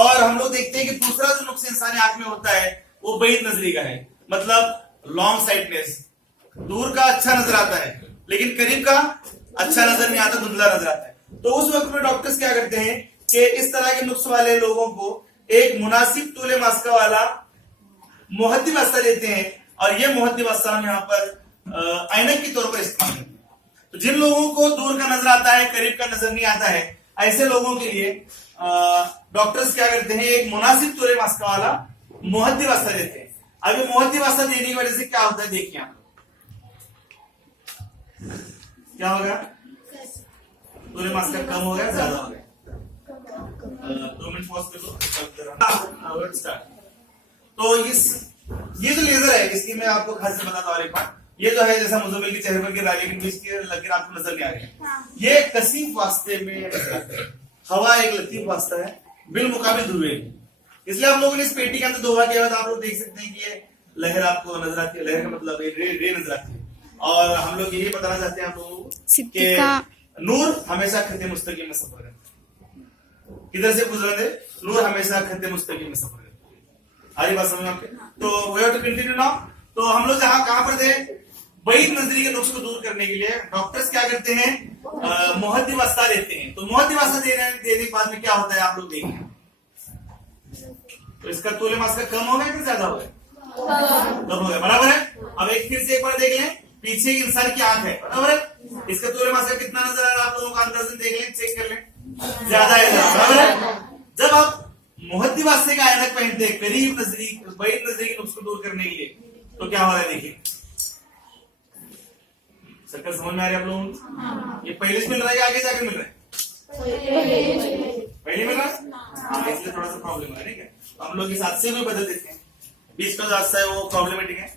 और हम लोग देखते हैं कि दूसरा जो नुक्स इंसानी आंख में होता है वो बैईद नजरी का है, मतलब लॉन्ग साइटनेस। दूर का अच्छा नजर आता है लेकिन करीब का अच्छा नजर नहीं आता, धुंधला नजर आता है। तो उस वक्त में डॉक्टर्स क्या करते हैं कि इस तरह के नुक्स वाले लोगों को एक मुनासिब तूले मास्का वाला मुहद्दिब वस्ता देते हैं, और ये मुहद्दिब वस्ता हम यहाँ पर ऐनक के तौर पर इस्तेमाल करते हैं। तो जिन लोगों को दूर का नजर आता है, करीब का नजर नहीं आता है, ऐसे लोगों के लिए डॉक्टर्स क्या करते हैं, एक मुनासिब तूले मास्का वाला मुहद्दिब वस्ता देते हैं। अब ये मुहद्दिब वस्ता देने की वजह से क्या होता है देखिए आप क्या होगा, तूले मास्का कम हो गया, ज्यादा हो गया। 2 मिनट पॉज कर लो। तो ये जो लेजर है इसकी मैं आपको खास से बताता हूँ एक बार। ये जो है जैसा मुजम्मिल के चेहरे पर गिर रहा है लेकिन इसकी लकीर आपको नजर नहीं आ रही है। ये कसीफ वास्ते में हवा एक लतीफ वास्ता है, बिल मुकाबिल ध्रुवे। इसलिए आप लोगों ने इस पेटी के अंदर धोखा किया तो आप लोग देख सकते हैं कि ये लहर आपको नजर आती है। लहर का मतलब रे नजर आती है। और हम लोग यही बताना चाहते हैं आप लोगों को कि नूर हमेशा खत्ते मुस्तकीम में सफर करता है। किधर से गुजर दे, नूर हमेशा खत्ते मुस्तकीम में सफर करता है। सारी बात समझ में आपके? तो we have to continue now. तो हम लोग जहां कहां पर थे, बैईद नजरी के नुक्स को दूर करने के लिए डॉक्टर्स क्या करते हैं, मुहद्दिब वस्ता देते हैं। तो मुहद्दिब वस्ता देने के बाद में क्या होता है आप लोग देखें। तो इसका तूले मास्का कम हो गया कि ज्यादा हो गया? कम हो गया, बराबर है। अब फिर से एक बार देख लें, पीछे की इंसान की आंख है, बराबर है। इसका तूले मास्का कितना नजर आ रहा है आप लोगों का अंदाजन देख लें, चेक कर लें, ज्यादा है, बराबर है। जब आप मुहद्दिब वस्ते का ऐनक पहनते हैं करीब नजरी बैईद नजरी के नुक्स को दूर करने के लिए, तो क्या हो रहा है देखिए। सर्कल समझ में आ रही है आप लोगों को? ये पहले से मिल रहा है या आगे जाकर मिल रहा है? पहले मिल रहा है, इसलिए थोड़ा सा प्रॉब्लम है। ठीक है, तो हम लोग इस हादसे में बदल देते हैं। बीच का जो हादसा है वो प्रॉब्लमेटिक है,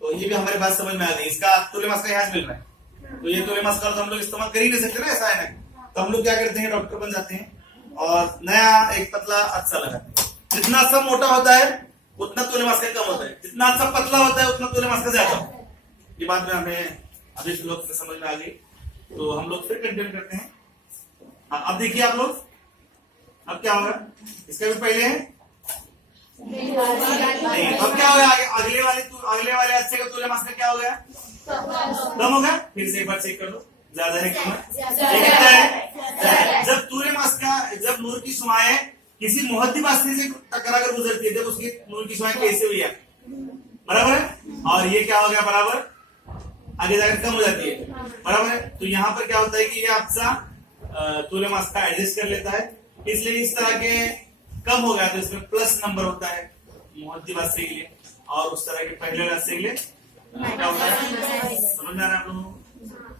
तो ये भी हमारे बात समझ में आ गई। इसका तूले मास्का यहाँ मिल रहा है, तो ये तूले मास्का तो हम लोग इस्तेमाल कर ही नहीं सकते ना ऐसा है ना। तो हम लोग क्या करते हैं, डॉक्टर बन जाते हैं और नया एक पतला अच्छा लगाते हैं। जितना अच्छा मोटा होता है उतना तूले मास्का कम होता है, जितना अच्छा पतला होता है उतना तूले मास्का ज्यादा होता है। ये बात में हमें अभी लोग से समझ में आ गई। तो हम लोग फिर कंटिन्यू करते हैं। अब देखिए आप लोग, अब क्या होगा, इसका भी पहले है नहीं, अब क्या होगा, अगले वाले अच्छे का तूले मास्का क्या हो गया, कम होगा। फिर से एक बार चेक कर लो, ज्यादा है कम है? जब तूले मास्का, जब नूर की शुआएं किसी मुहद्दिब वास्ते से टकरा कर गुजरती है, जब उसकी नूर की शुआएं कैसे हुई है, बराबर है। और ये क्या हो गया, बराबर आगे जाकर कम हो जाती है, बराबर है। तो यहाँ पर क्या होता है कि ये आपका तूले मास्का एडजस्ट कर लेता है, इसलिए इस तरह के कम हो गया तो इसमें प्लस नंबर होता है मुहद्दिब वस्ते के लिए, और उस तरह के पहले वस्ते के लिए क्या होता है। समझ में आ रहा है आप लोगों को?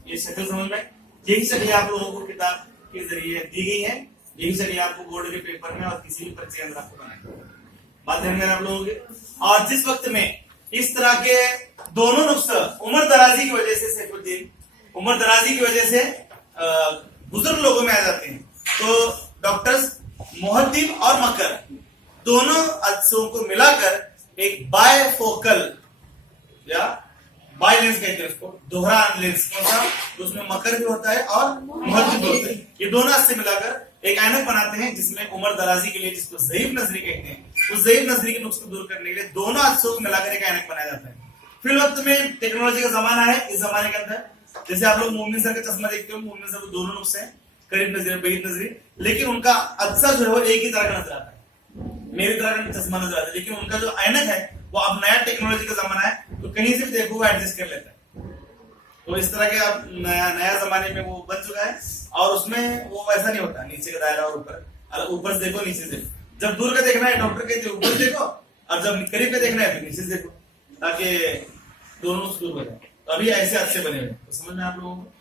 ये शक्ल समझ में, यही शक्ल आप लोगों को किताब के जरिए दी गई है, यही शक्ल आपको बोर्ड के पेपर में और किसी भी परीक्षा के अंदर आपको बनानी है। बात ध्यान में आप लोगों के। और जिस वक्त में इस तरह के दोनों नुक्स उम्र दराजी की वजह से, सैफुद्दीन, उम्र दराजी की वजह से बुजुर्ग लोगों में आ जाते हैं, तो डॉक्टर्स मुहद्दिब और मकर दोनों अज्जों को मिलाकर एक बायफोकल या बाय लेंस कहते हैं उसको, दोहरा लेंस, कौन सा, तो उसमें मकर भी होता है और मुहद्दिब भी होता है। ये दोनों अज्ज से मिलाकर एक ऐनक बनाते हैं जिसमें उम्र दराजी के लिए, जिसको ज़ईफ नजरी कहते हैं, उस ज़ईफ नजरी के नुक्स को दूर करने के लिए दोनों अज्जों को मिलाकर एक ऐनक बनाया जाता है। फिर वक्त में टेक्नोलॉजी का जमाना है, इस जमाने के अंदर जैसे आप लोग मोमिन सर का चश्मा देखते हो, मोमिन सर को दोनों नुक्स हैं, करीब नजरी, बैईद नजरी, लेकिन उनका अज्जा जो है वो एक ही तरह का नजर आता है, मेरी तरह का चश्मा नजर आता है। लेकिन उनका जो ऐनक है वो अब नया टेक्नोलॉजी का जमाना है, तो कहीं से भी देखो वो एडजस्ट कर लेता है। तो इस तरह के अब नया जमाने में वो बन चुका है, और उसमें वो वैसा नहीं होता नीचे का दायरा और ऊपर से देखो नीचे से देखो। जब दूर का देखना है डॉक्टर कहते ऊपर देखो, और जब करीब का देखना है तो नीचे से देखो, ताकि दोनों दूर हो जाए। तो अभी ऐसे अच्छे बने हुए, तो समझ में आप लोगों को।